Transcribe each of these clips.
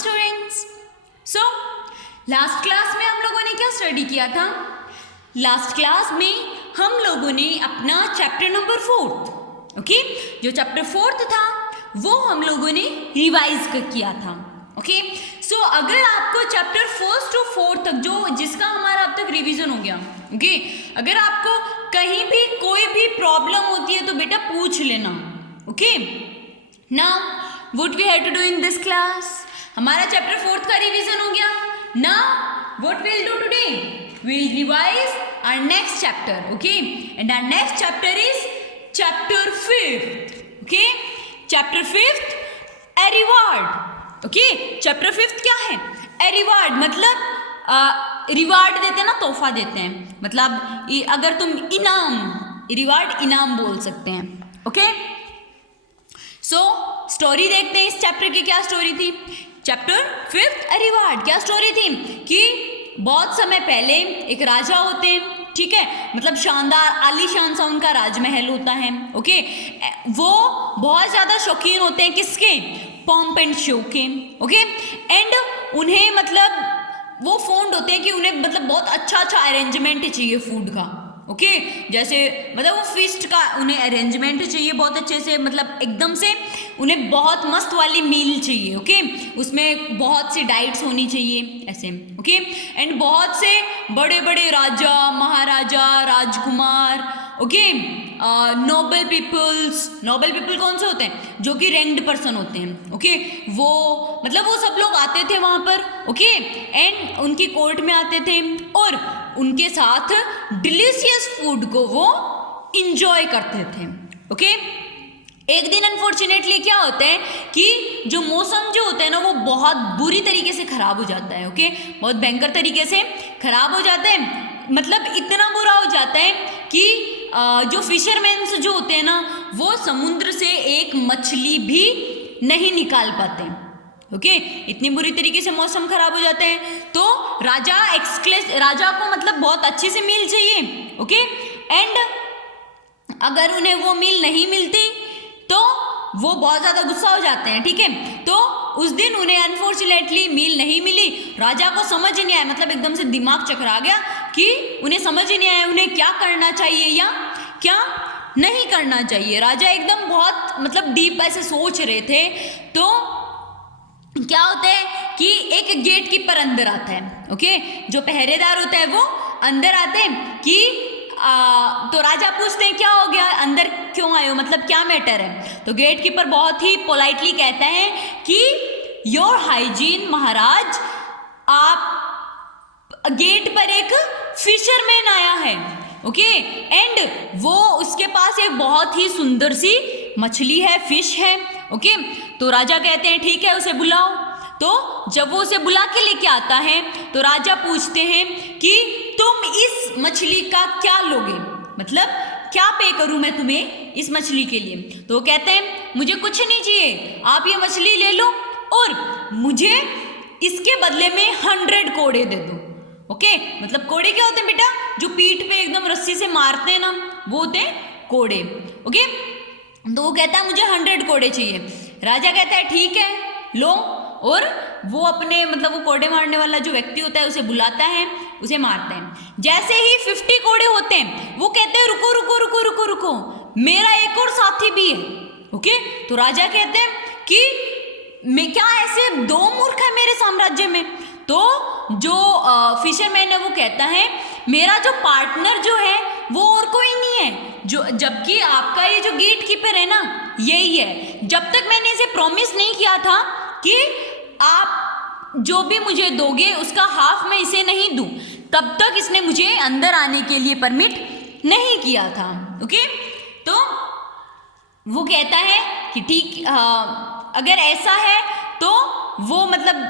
Students. So last class में हम लोगों ने क्या स्टडी किया था? लास्ट क्लास में हम लोगों ने अपना चैप्टर नंबर 4 ओके, जो चैप्टर 4 था वो हम लोगों ने रिवाइज किया था। ओके, सो अगर आपको चैप्टर 1 to 4 तक जो जिसका हमारा अब तक रिवीजन हो गया, ओके, अगर आपको कहीं भी कोई भी प्रॉब्लम होती है तो बेटा पूछ लेना। Okay, now what we have to do in this class? हमारा चैप्टर 4 का रिवीजन हो गया। Now what we will do today? We will revise our next chapter, okay, and our next chapter is chapter 5। Okay, chapter 5 a reward. Okay, chapter 5 क्या है? A reward मतलब reward देते हैं ना, तोहफा देते हैं, मतलब अगर तुम इनाम, रिवार्ड इनाम बोल सकते हैं। ओके, सो स्टोरी देखते हैं इस चैप्टर की। क्या स्टोरी थी? Chapter 5 a reward. क्या स्टोरी थी कि बहुत समय पहले एक राजा होते हैं, ठीक है, मतलब शानदार आलीशान सा उनका राजमहल होता है। ओके, वो बहुत ज़्यादा शौकीन होते हैं किसके? पॉम्प एंड शो के। ओके, एंड उन्हें मतलब वो फॉन्ड होते हैं कि उन्हें मतलब बहुत अच्छा अरेंजमेंट चाहिए फूड का। ओके, जैसे मतलब वो फीस्ट का उन्हें अरेंजमेंट चाहिए बहुत अच्छे से, मतलब एकदम से उन्हें बहुत मस्त वाली मील चाहिए। ओके, उसमें बहुत सी डाइट्स होनी चाहिए ऐसे। ओके, एंड बहुत से बड़े बड़े राजा महाराजा राजकुमार, okay, noble peoples. Noble people कौन से होते हैं? जो कि रैंक्ड पर्सन होते हैं। ओके, वो मतलब वो सब लोग आते थे वहाँ पर। ओके, एंड उनकी कोर्ट में आते थे और उनके साथ डिलीशियस फूड को वो इंजॉय करते थे। ओके, एक दिन अनफॉर्चुनेटली क्या होता है कि जो मौसम जो होता है ना वो बहुत बुरी तरीके से खराब हो जाता है। ओके, बहुत भयंकर तरीके से खराब हो जाता है, मतलब इतना बुरा हो जाता है कि जो फिशरमैन्स जो होते हैं ना वो समुद्र से एक मछली भी नहीं निकाल पाते। ओके, इतनी बुरी तरीके से मौसम खराब हो जाते हैं तो राजा को मतलब बहुत अच्छे से मील चाहिए। ओके, एंड अगर उन्हें वो मील नहीं मिलती तो वो बहुत ज़्यादा गुस्सा हो जाते हैं। ठीक है, तो उस दिन उन्हें अनफॉर्चुनेटली मील नहीं मिली। राजा को समझ नहीं आया, मतलब एकदम से दिमाग चकरा गया कि उन्हें समझ ही नहीं आया उन्हें क्या करना चाहिए या क्या नहीं करना चाहिए। राजा एकदम बहुत मतलब डीप ऐसे सोच रहे थे तो क्या होता है कि एक गेट कीपर अंदर आता है। ओके, जो पहरेदार होता है वो अंदर आते हैं कि तो राजा पूछते हैं क्या हो गया, अंदर क्यों आए हो, मतलब क्या मैटर है? तो गेट कीपर बहुत ही पोलाइटली कहता है कि योर हाइजीन महाराज, आप गेट पर एक फिशरमैन आया है। ओके, एंड वो उसके पास एक बहुत ही सुंदर सी मछली है, फिश है। ओके, तो राजा कहते हैं ठीक है उसे बुलाओ। तो जब वो उसे बुला के लेके आता है तो राजा पूछते हैं कि तुम इस मछली का क्या लोगे, मतलब क्या पे करूं मैं तुम्हें इस मछली के लिए? तो वो कहते हैं मुझे कुछ नहीं चाहिए, आप ये मछली ले लो और मुझे इसके बदले में 100 कोड़े दे दो। ओके, मतलब कोड़े क्या होते हैं बेटा? जो पीठ पे एकदम रस्सी से मारते हैं ना वो होते हैं कोड़े। ओके, तो वो कहता है मुझे 100 कोड़े चाहिए। राजा कहता है ठीक है लो, और वो अपने मतलब वो कोड़े मारने वाला जो व्यक्ति होता है उसे बुलाता है, उसे मारते हैं। जैसे ही 50 कोड़े होते हैं वो कहते हैं रुको रुको रुको रुको रुको, मेरा एक और साथी भी है। ओके, तो राजा कहते हैं कि मैं क्या ऐसे 2 मूर्ख है मेरे साम्राज्य में? तो जो फिशरमैन है वो कहता है मेरा जो पार्टनर जो है वो और कोई नहीं है, जो जबकि आपका ये जो गेट कीपर है ना यही है। जब तक मैंने इसे प्रॉमिस नहीं किया था कि आप जो भी मुझे दोगे उसका हाफ मैं इसे नहीं दूं, तब तक इसने मुझे अंदर आने के लिए परमिट नहीं किया था। ओके, तो वो कहता है कि ठीक अगर ऐसा है तो वो मतलब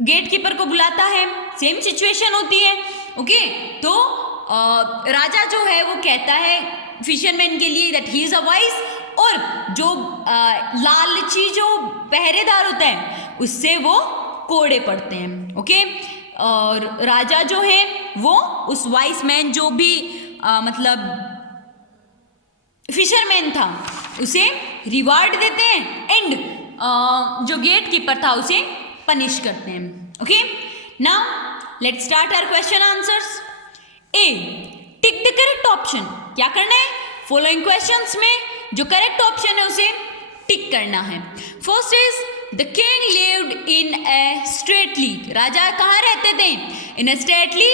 गेट कीपर को बुलाता है, सेम सिचुएशन होती है। ओके, तो राजा जो है वो कहता है फिशरमैन के लिए that he is a vice, और जो लालची जो पहरेदार होता है उससे वो कोड़े पड़ते हैं। ओके, और राजा जो है वो उस वाइस मैन जो भी मतलब फिशरमैन था उसे रिवार्ड देते हैं, एंड जो गेट कीपर था उसे पनिश करते हैं. Okay, now let's start our question answers. A, tick the correct option. क्या करना है? फॉलोइंग क्वेश्चंस में जो करेक्ट ऑप्शन है उसे टिक करना है. First is the king lived in a stately. राजा कहाँ रहते थे? इन ए स्टेटली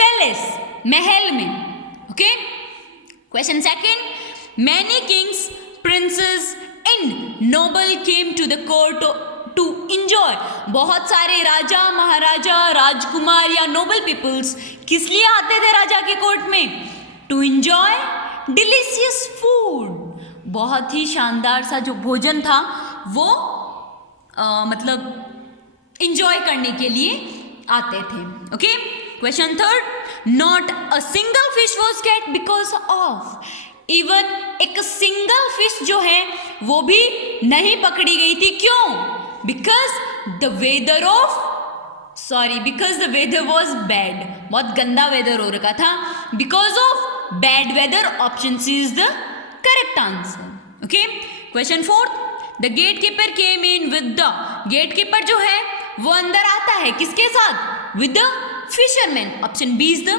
पैलेस, महल में. Okay, question second, many kings, princes and noble came to the court to enjoy. बहुत सारे राजा, महाराजा, राजकुमार या नोबल पीपल्स किस लिए आते थे राजा के कोर्ट में? To enjoy delicious food. बहुत ही शानदार सा जो भोजन था वो मतलब इंजॉय करने के लिए आते थे. Okay, question third, not a single fish was caught because of. Even एक सिंगल फिश जो है वो भी नहीं पकड़ी गई थी. क्यों? Because the weather was bad. बहुत गंदा वेदर हो रखा था. Because of bad weather, option C is the correct answer. Okay, question fourth, the gate keeper came in with the. Gate keeper जो है वो अंदर आता है किसके साथ? With the fisherman. Option B is the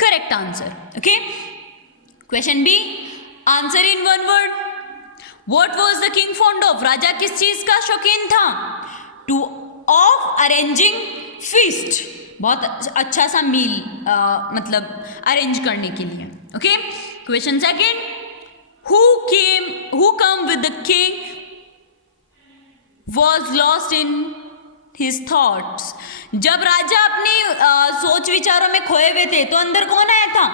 correct answer. Okay, question B, answer in one word. What was the king fond of. राजा किस चीज का शौकीन था? To of arranging feast. बहुत अच्छा सा मील मतलब अरेंज करने के लिए. Okay, question second, who come with the king was lost in his thoughts. जब राजा अपनी सोच विचारों में खोए हुए थे तो अंदर कौन आया था?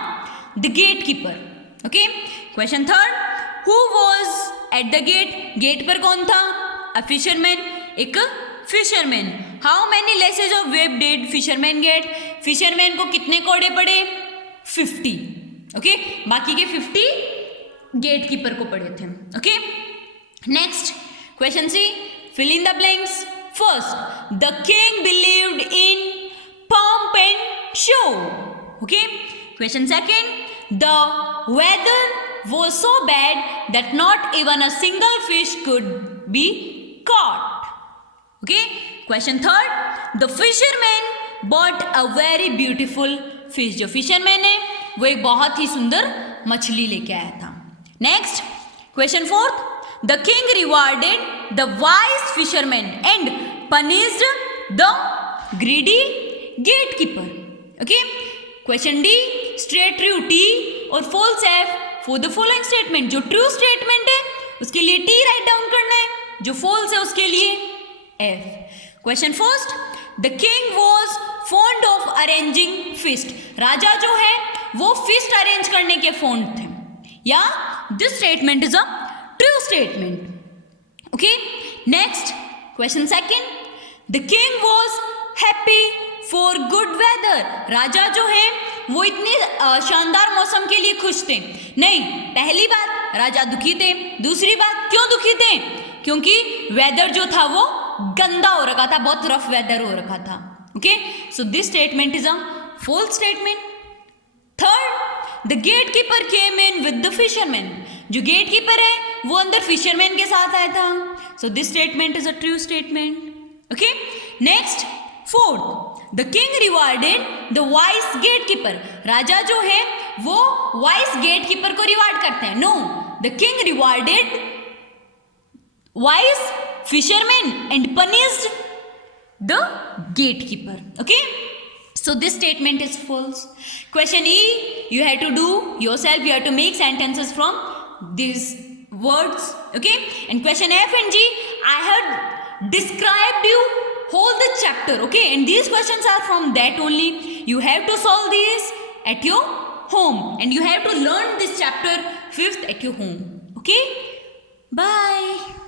The gate keeper. Okay, question third, who was at the gate. Gate पर कौन था? अ फिशरमैन, एक fisherman. How many lashes of web did fisherman get. Fisherman को कितने कोड़े पड़े? 50. ओके, बाकी के 50 गेट कीपर को पड़े थे. Okay, next question C, fill in the blanks. First, the king believed in pomp and show. Okay, question second, the weather was so bad that not even a single fish could be caught. Okay, question third, the fisherman bought a very beautiful fish. जो fisherman है वो एक बहुत ही सुंदर मछली लेके आया था. Next question fourth, the king rewarded the wise fisherman and punished the greedy gate keeper. Okay, question D, state true T और false F for the following statement. जो ट्रू स्टेटमेंट है उसके लिए टी राइट डाउन करना है, जो false है उसके लिए F. Question first, the king was fond of arranging feast. राजा जो है वो फिस्ट अरेंज करने के फॉन्ड थे. या this statement is a true statement. Okay, next question second, the king was happy for good weather. राजा जो है वो इतनी शानदार मौसम के लिए खुश थे. नहीं, पहली बात राजा दुखी थे. दूसरी बात, क्यों दुखी थे? क्योंकि वेदर जो था वो गंदा हो रखा था, बहुत रफ वेदर हो रखा था. Okay, so this statement is a false statement. Third, the gate keeper came in with the fisherman. जो गेट कीपर है वो अंदर फिशरमैन के साथ आया था. So this statement is a true statement. Okay, next fourth, the king rewarded the wise gate keeper. राजा जो है वो वाइस गेट कीपर को रिवार्ड करते हैं. No, the king rewarded wise fisherman and punished the gate keeper. Okay, so this statement is false. Question E, you have to do yourself, you have to make sentences from these words. Okay, and question F and G, I have described you whole the chapter. Okay, and these questions are from that only. You have to solve these at your home and you have to learn this chapter 5th at your home. Okay, bye.